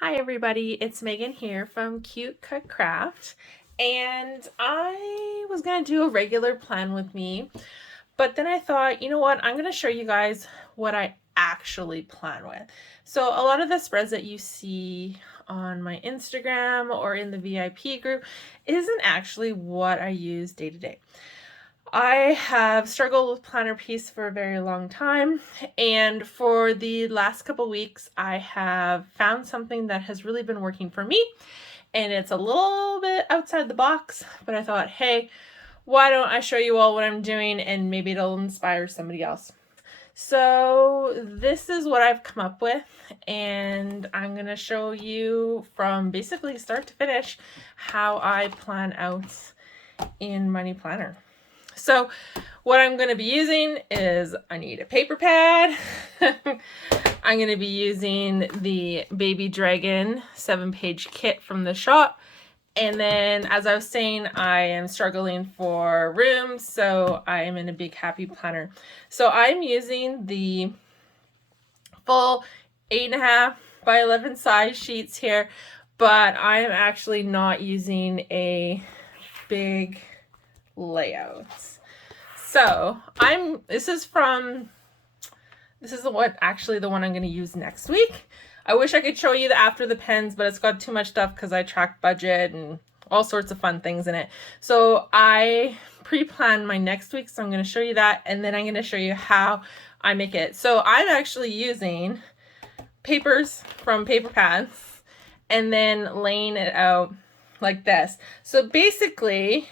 Hi everybody, it's Megan here from Cute Cut Craft, and I was gonna do a regular plan with me, but then I thought, you know what, I'm gonna show you guys what I actually plan with. So a lot of the spreads that you see on my Instagram or in the VIP group isn't actually what I use day to day. I have struggled with planner piece for a very long time, and for the last couple weeks I have found something that has really been working for me, and it's a little bit outside the box, but I thought, hey, why don't I show you all what I'm doing and maybe it'll inspire somebody else. So this is what I've come up with, and I'm going to show you from basically start to finish how I plan out in Money Planner. So what I'm going to be using is, I need a paper pad. I'm going to be using the Baby Dragon 7-page kit from the shop. And then, as I was saying, I am struggling for room, so I am in a big happy planner. So I'm using the full 8.5 by 11 size sheets here, but I am actually not using a big layout. So this is the one I'm going to use next week. I wish I could show you the after the pens, but it's got too much stuff because I track budget and all sorts of fun things in it. So I pre-planned my next week, so I'm going to show you that, and then I'm going to show you how I make it. So I'm actually using papers from paper pads and then laying it out like this. So basically,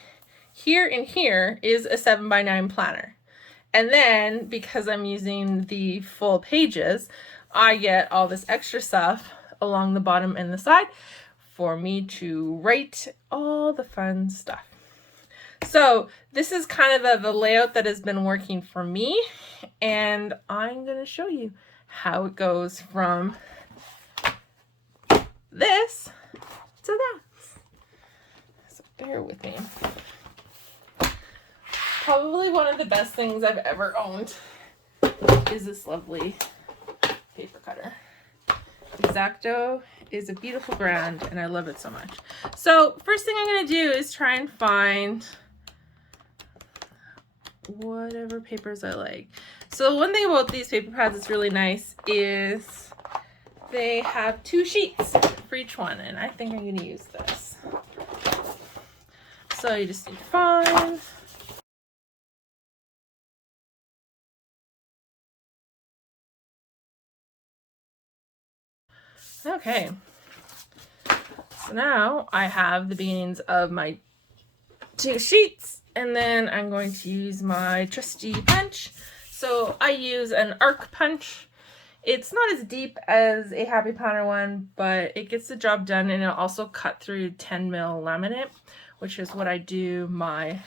here and here is a 7x9 planner. And then, because I'm using the full pages, I get all this extra stuff along the bottom and the side for me to write all the fun stuff. So this is kind of the layout that has been working for me, and I'm going to show you how it goes from this to that. So bear with me. Probably one of the best things I've ever owned is this lovely paper cutter. X-Acto is a beautiful brand and I love it so much. So first thing I'm going to do is try and find whatever papers I like. So one thing about these paper pads that's really nice is they have 2 sheets for each one, and I think I'm going to use this. So you just need to find okay, so now I have the beginnings of my 2 sheets, and then I'm going to use my trusty punch. So I use an arc punch. It's not as deep as a Happy Planner one, but it gets the job done, and it'll also cut through 10mm laminate, which is what I do my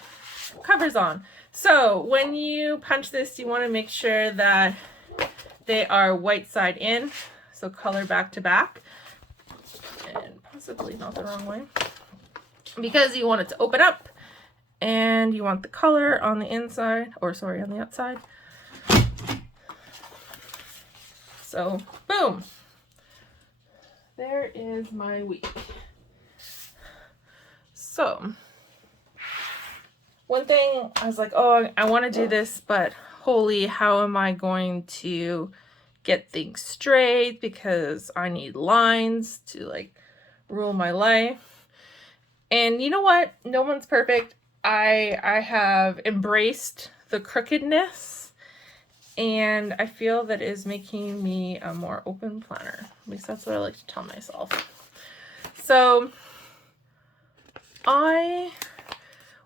covers on. So when you punch this, you want to make sure that they are white side in, so color back to back, and possibly not the wrong way, because you want it to open up and you want the color on the inside, or sorry, on the outside. So boom, there is my week. So one thing I was like, oh, I want to do this, but holy, how am I going to get things straight, because I need lines to like rule my life. And you know what? No one's perfect. I have embraced the crookedness, and I feel that is making me a more open planner. At least that's what I like to tell myself. So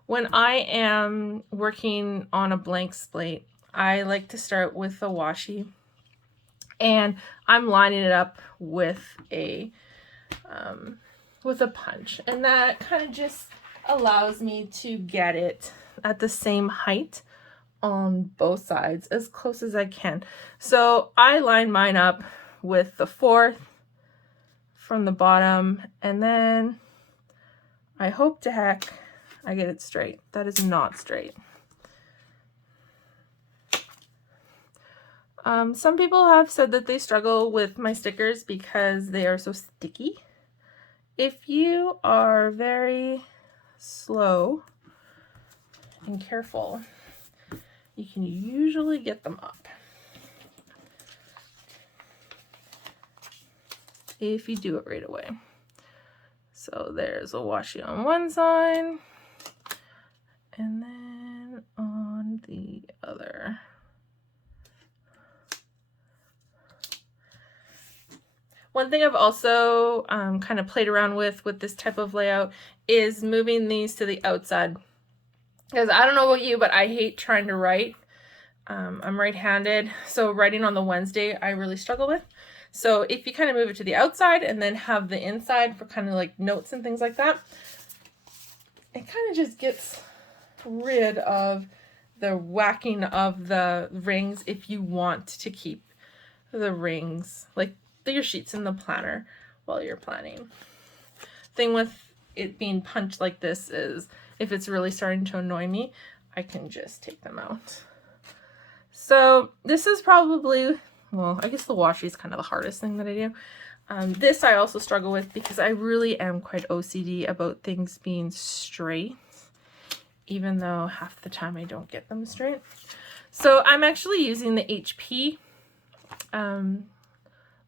when I am working on a blank slate, I like to start with a washi, and I'm lining it up with a punch, and that kind of just allows me to get it at the same height on both sides as close as I can. So I line mine up with the 4th from the bottom, and then I hope to heck I get it straight. That is not straight. Some people have said that they struggle with my stickers because they are so sticky. If you are very slow and careful, you can usually get them up. If you do it right away. So there's a washi on one side and then on the other. One thing I've also kind of played around with this type of layout is moving these to the outside. Because I don't know about you, but I hate trying to write. I'm right-handed, so writing on the Wednesday I really struggle with. So if you kind of move it to the outside and then have the inside for kind of like notes and things like that, it kind of just gets rid of the whacking of the rings if you want to keep the rings, like your sheets in the planner while you're planning. Thing with it being punched like this is if it's really starting to annoy me, I can just take them out. So this is probably, well, I guess the washi is kind of the hardest thing that I do. This I also struggle with because I really am quite OCD about things being straight, even though half the time I don't get them straight. So I'm actually using the HP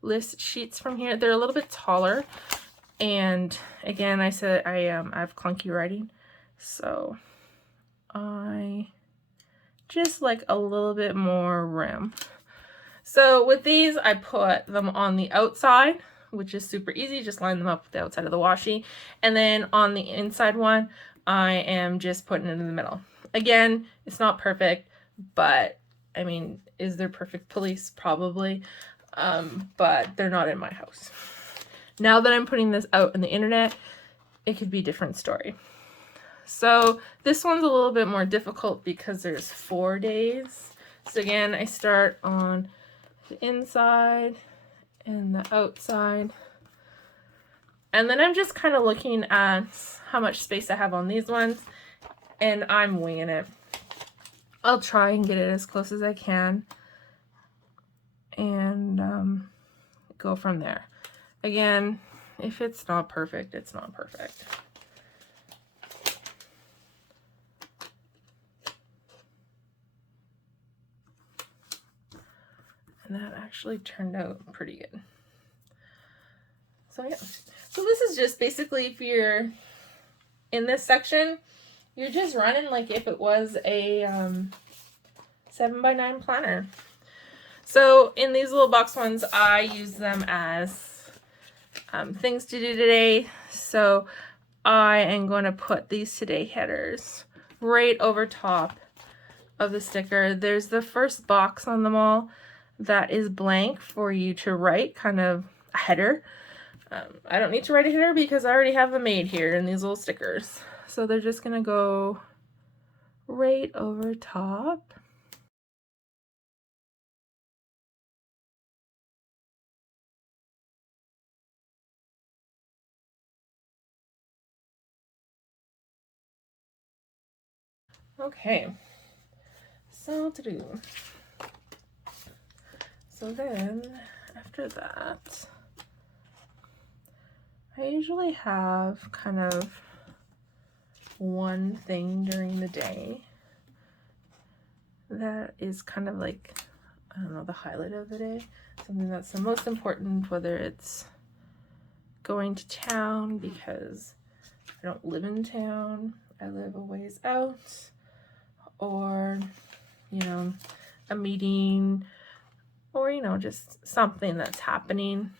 list sheets from here. They're a little bit taller, and again, I said I have clunky writing, so I just like a little bit more room. So with these, I put them on the outside, which is super easy. Just line them up with the outside of the washi, and then on the inside one, I am just putting it in the middle. Again, it's not perfect, but I mean, is there perfect police? Probably. But they're not in my house. Now that I'm putting this out on the internet, it could be a different story. So this one's a little bit more difficult because there's 4 days. So again, I start on the inside and the outside. And then I'm just kind of looking at how much space I have on these ones, and I'm winging it. I'll try and get it as close as I can and go from there. Again, if it's not perfect, it's not perfect. And that actually turned out pretty good. So yeah, so this is just basically if you're in this section, you're just running like if it was a 7x9 planner. So in these little box ones, I use them as things to do today. So I am going to put these today headers right over top of the sticker. There's the first box on them all that is blank for you to write, kind of a header. I don't need to write a header because I already have them made here in these little stickers. So they're just going to go right over top. Okay, so then after that, I usually have kind of one thing during the day that is kind of like, I don't know, the highlight of the day, something that's the most important, whether it's going to town because I don't live in town, I live a ways out, or, you know, a meeting, or, you know, just something that's happening,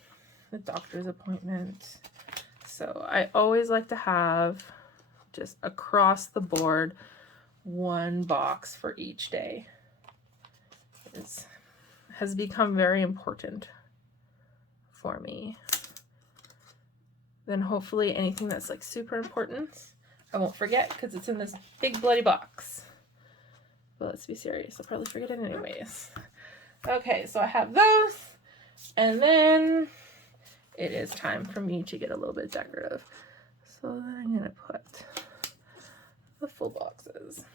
a doctor's appointment. So I always like to have just across the board one box for each day. It has become very important for me. Then hopefully anything that's like super important, I won't forget because it's in this big bloody box. But let's be serious, I'll probably forget it anyways. Okay, so I have those, and then it is time for me to get a little bit decorative. So then I'm gonna put the full boxes.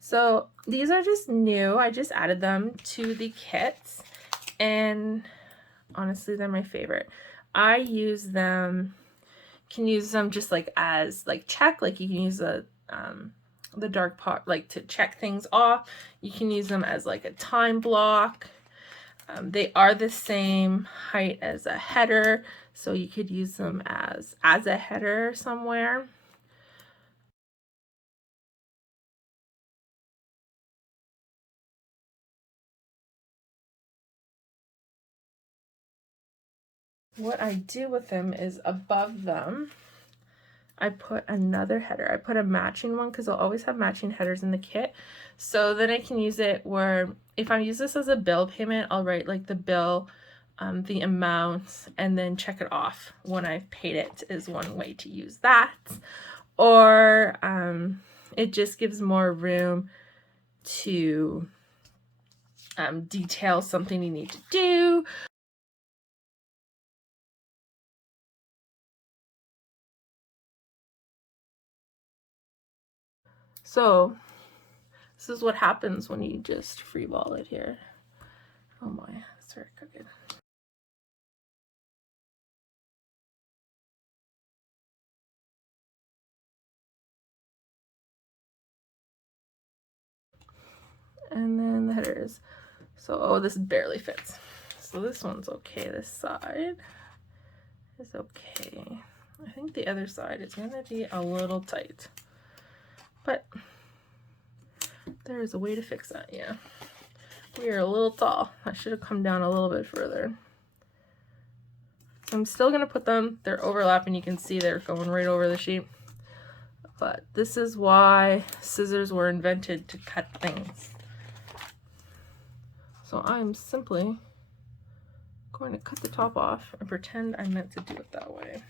So these are just new. I just added them to the kits, and honestly, they're my favorite. I use them, can use them just like as like check, like you can use the dark pot like to check things off. You can use them as like a time block. They are the same height as a header, so you could use them as a header somewhere. What I do with them is above them, I put another header. I put a matching one because I'll always have matching headers in the kit. So then I can use it where if I use this as a bill payment, I'll write like the bill, the amount, and then check it off when I've paid it is one way to use that. Or it just gives more room to detail something you need to do. So this is what happens when you just freeball it here. Oh my, it's very crooked. And then the headers. So, oh, this barely fits. So this one's okay. This side is okay. I think the other side is going to be a little tight. But there is a way to fix that, yeah. We are a little tall. I should have come down a little bit further. I'm still going to put them. They're overlapping. You can see they're going right over the sheet. But this is why scissors were invented, to cut things. So I'm simply going to cut the top off and pretend I meant to do it that way.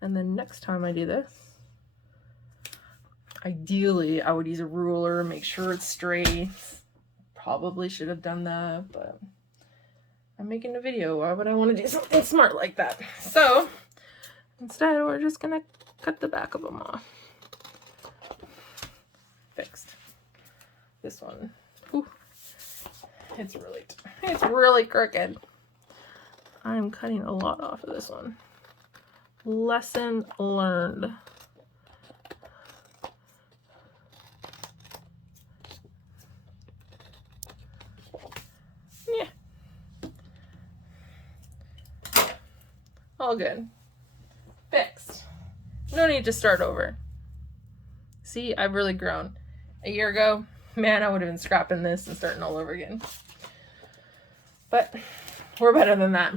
And then next time I do this, ideally I would use a ruler, make sure it's straight. Probably should have done that, but I'm making a video. Why would I want to do something smart like that? So instead, we're just gonna cut the back of them off. Fixed. This one, whew, it's really crooked. I'm cutting a lot off of this one. Lesson learned. Yeah. All good. Fixed. No need to start over. See, I've really grown. A year ago, man, I would have been scrapping this and starting all over again. But we're better than that.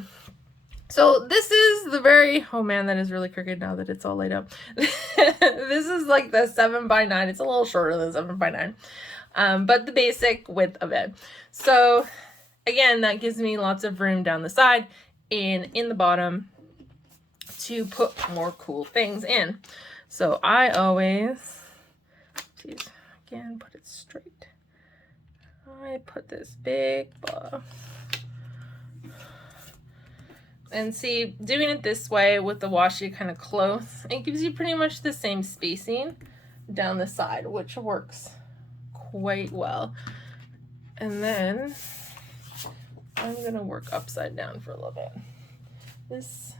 So this is the very, oh man, that is really crooked now that it's all laid up. This is like the 7x9. It's a little shorter than 7x9, but the basic width of it. So again, that gives me lots of room down the side and in the bottom to put more cool things in. So I always, geez, again, put it straight. I put this big ball. And see, doing it this way with the washi kind of close, it gives you pretty much the same spacing down the side, which works quite well. And then I'm gonna work upside down for a little bit. This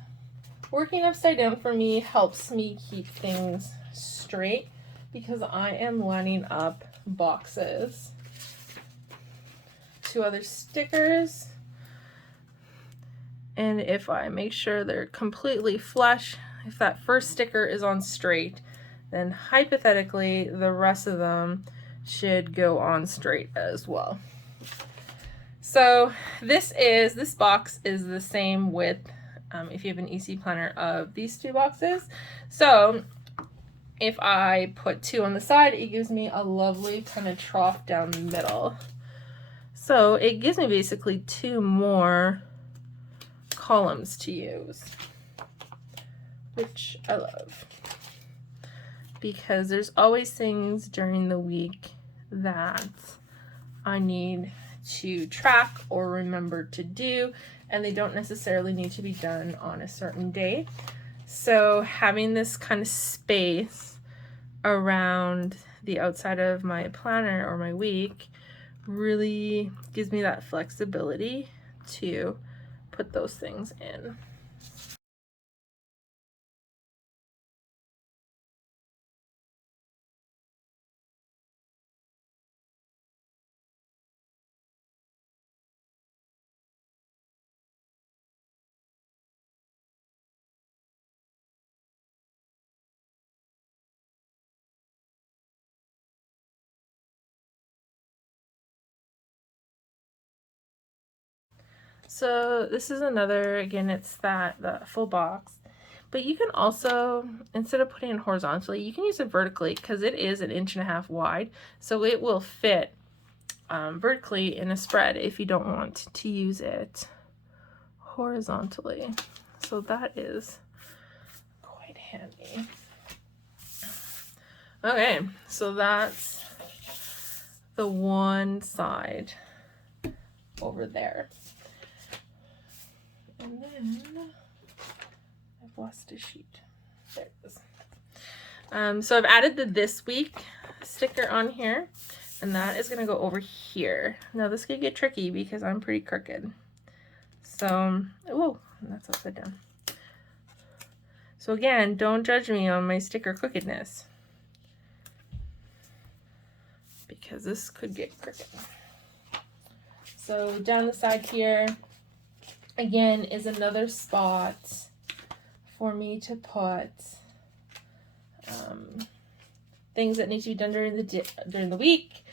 working upside down for me helps me keep things straight because I am lining up boxes to other stickers. And if I make sure they're completely flush, if that first sticker is on straight, then hypothetically the rest of them should go on straight as well. So this box is the same width if you have an EC planner of these two boxes. So if I put two on the side, it gives me a lovely kind of trough down the middle. So it gives me basically two more columns to use, which I love because there's always things during the week that I need to track or remember to do, and they don't necessarily need to be done on a certain day. So having this kind of space around the outside of my planner or my week really gives me that flexibility to put those things in. So this is another, again, it's the full box. But you can also, instead of putting it horizontally, you can use it vertically because it is 1.5 inches wide. So it will fit vertically in a spread if you don't want to use it horizontally. So that is quite handy. Okay, so that's the one side over there. And then I've lost a sheet. There it is. So I've added the this week sticker on here, and that is going to go over here. Now this could get tricky because I'm pretty crooked. So, oh, that's upside down. So again, don't judge me on my sticker crookedness, because this could get crooked. So down the side here, again, is another spot for me to put things that need to be done during the week.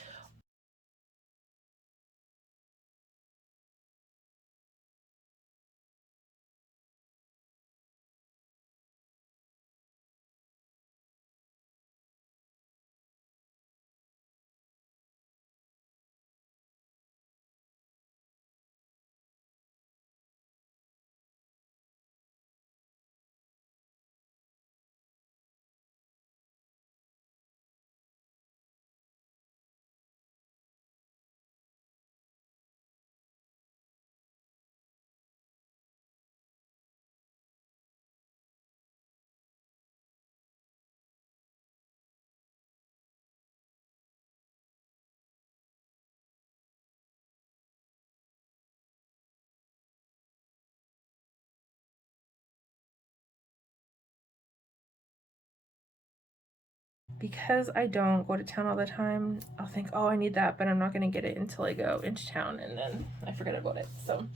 Because I don't go to town all the time, I'll think, oh, I need that, but I'm not going to get it until I go into town, and then I forget about it. So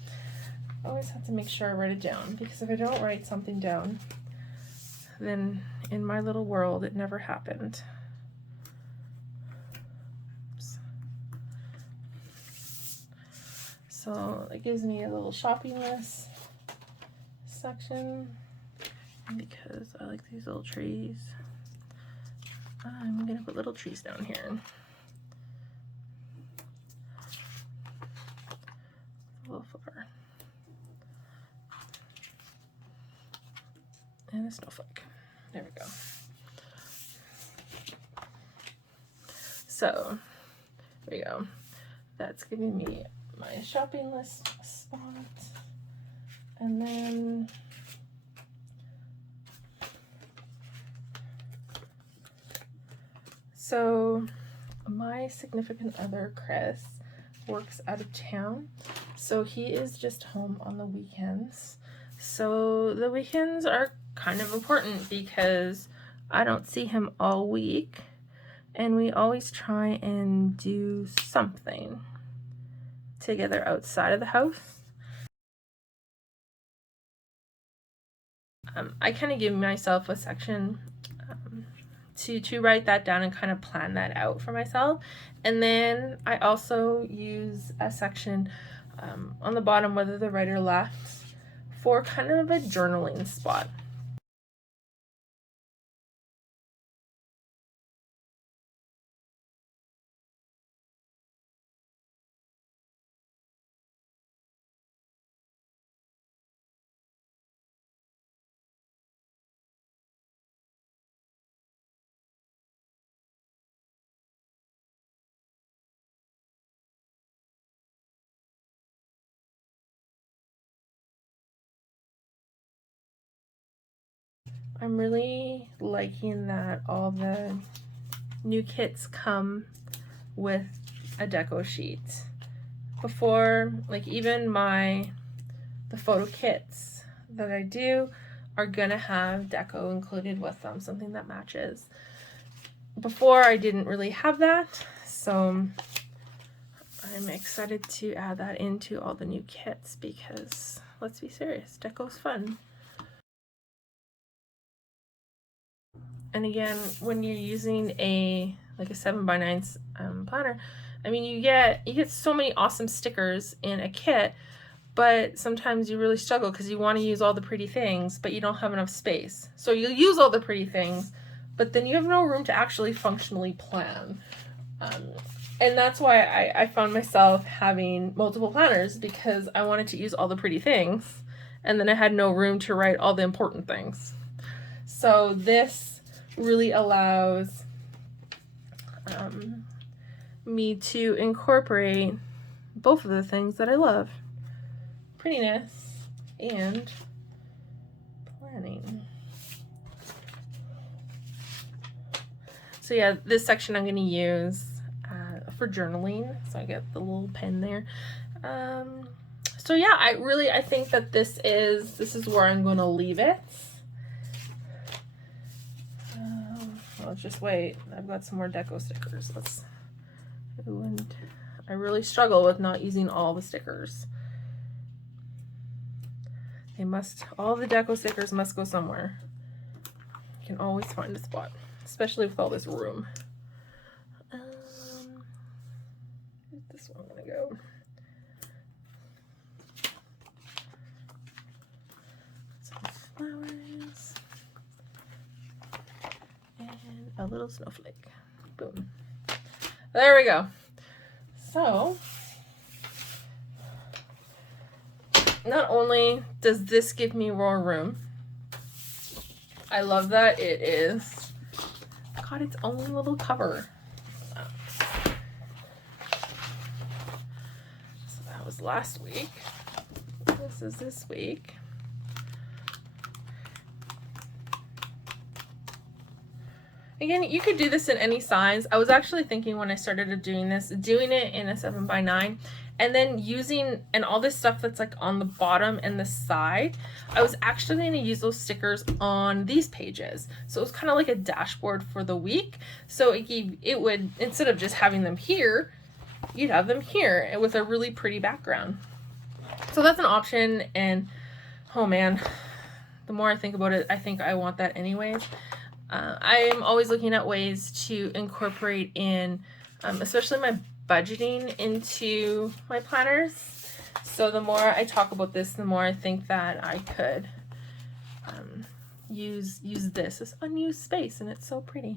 I always have to make sure I write it down, because if I don't write something down, then in my little world, it never happened. Oops. So it gives me a little shopping list section, because I like these little trees. I'm gonna put little trees down here. A little flower. And a snowflake. There we go. So, there we go. That's giving me my shopping list spot. And then so my significant other, Chris, works out of town. So he is just home on the weekends. So the weekends are kind of important because I don't see him all week, and we always try and do something together outside of the house. I kind of give myself a section to write that down and kind of plan that out for myself. And then I also use a section on the bottom, whether the right or left, for kind of a journaling spot. I'm really liking that all the new kits come with a deco sheet. Before, like even the photo kits that I do are gonna have deco included with them, something that matches. Before I didn't really have that, so I'm excited to add that into all the new kits because let's be serious, deco's fun. And again, when you're using a 7x9 planner, I mean you get so many awesome stickers in a kit, but sometimes you really struggle because you want to use all the pretty things, but you don't have enough space. So you'll use all the pretty things, but then you have no room to actually functionally plan. And that's why I found myself having multiple planners, because I wanted to use all the pretty things, and then I had no room to write all the important things. So this really allows me to incorporate both of the things that I love: prettiness and planning. So yeah, this section I'm going to use for journaling, so I get the little pen there. So yeah, I think that this is where I'm going to leave it. Let's just wait. I've got some more deco stickers. And I really struggle with not using all the stickers. All the deco stickers must go somewhere. You can always find a spot, especially with all this room. Where's this one gonna go? Some flowers and a little snowflake. Boom. There we go. So not only does this give me more room, I love that it's got its own little cover. So that was last week. This is this week. Again, you could do this in any size. I was actually thinking when I started doing it in a 7x9, and then and all this stuff that's like on the bottom and the side, I was actually going to use those stickers on these pages. So it was kind of like a dashboard for the week. So it would, instead of just having them here, you'd have them here with a really pretty background. So that's an option, and oh man, the more I think about it, I think I want that anyways. I am always looking at ways to incorporate in, especially my budgeting, into my planners. So the more I talk about this, the more I think that I could use this unused space, and it's so pretty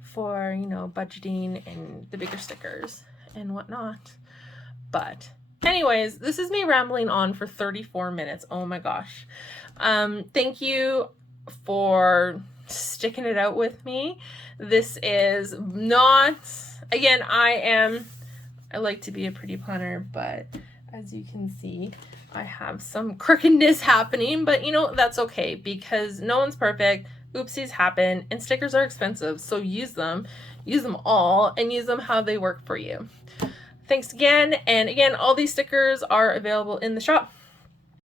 for, you know, budgeting and the bigger stickers and whatnot. But anyways, this is me rambling on for 34 minutes. Oh my gosh. Thank you for sticking it out with me. This is not, again, I like to be a pretty planner, but as you can see, I have some crookedness happening, but you know, that's okay because no one's perfect. Oopsies happen, and stickers are expensive, so use them all, and use them how they work for you. Thanks again, and again, all these stickers are available in the shop.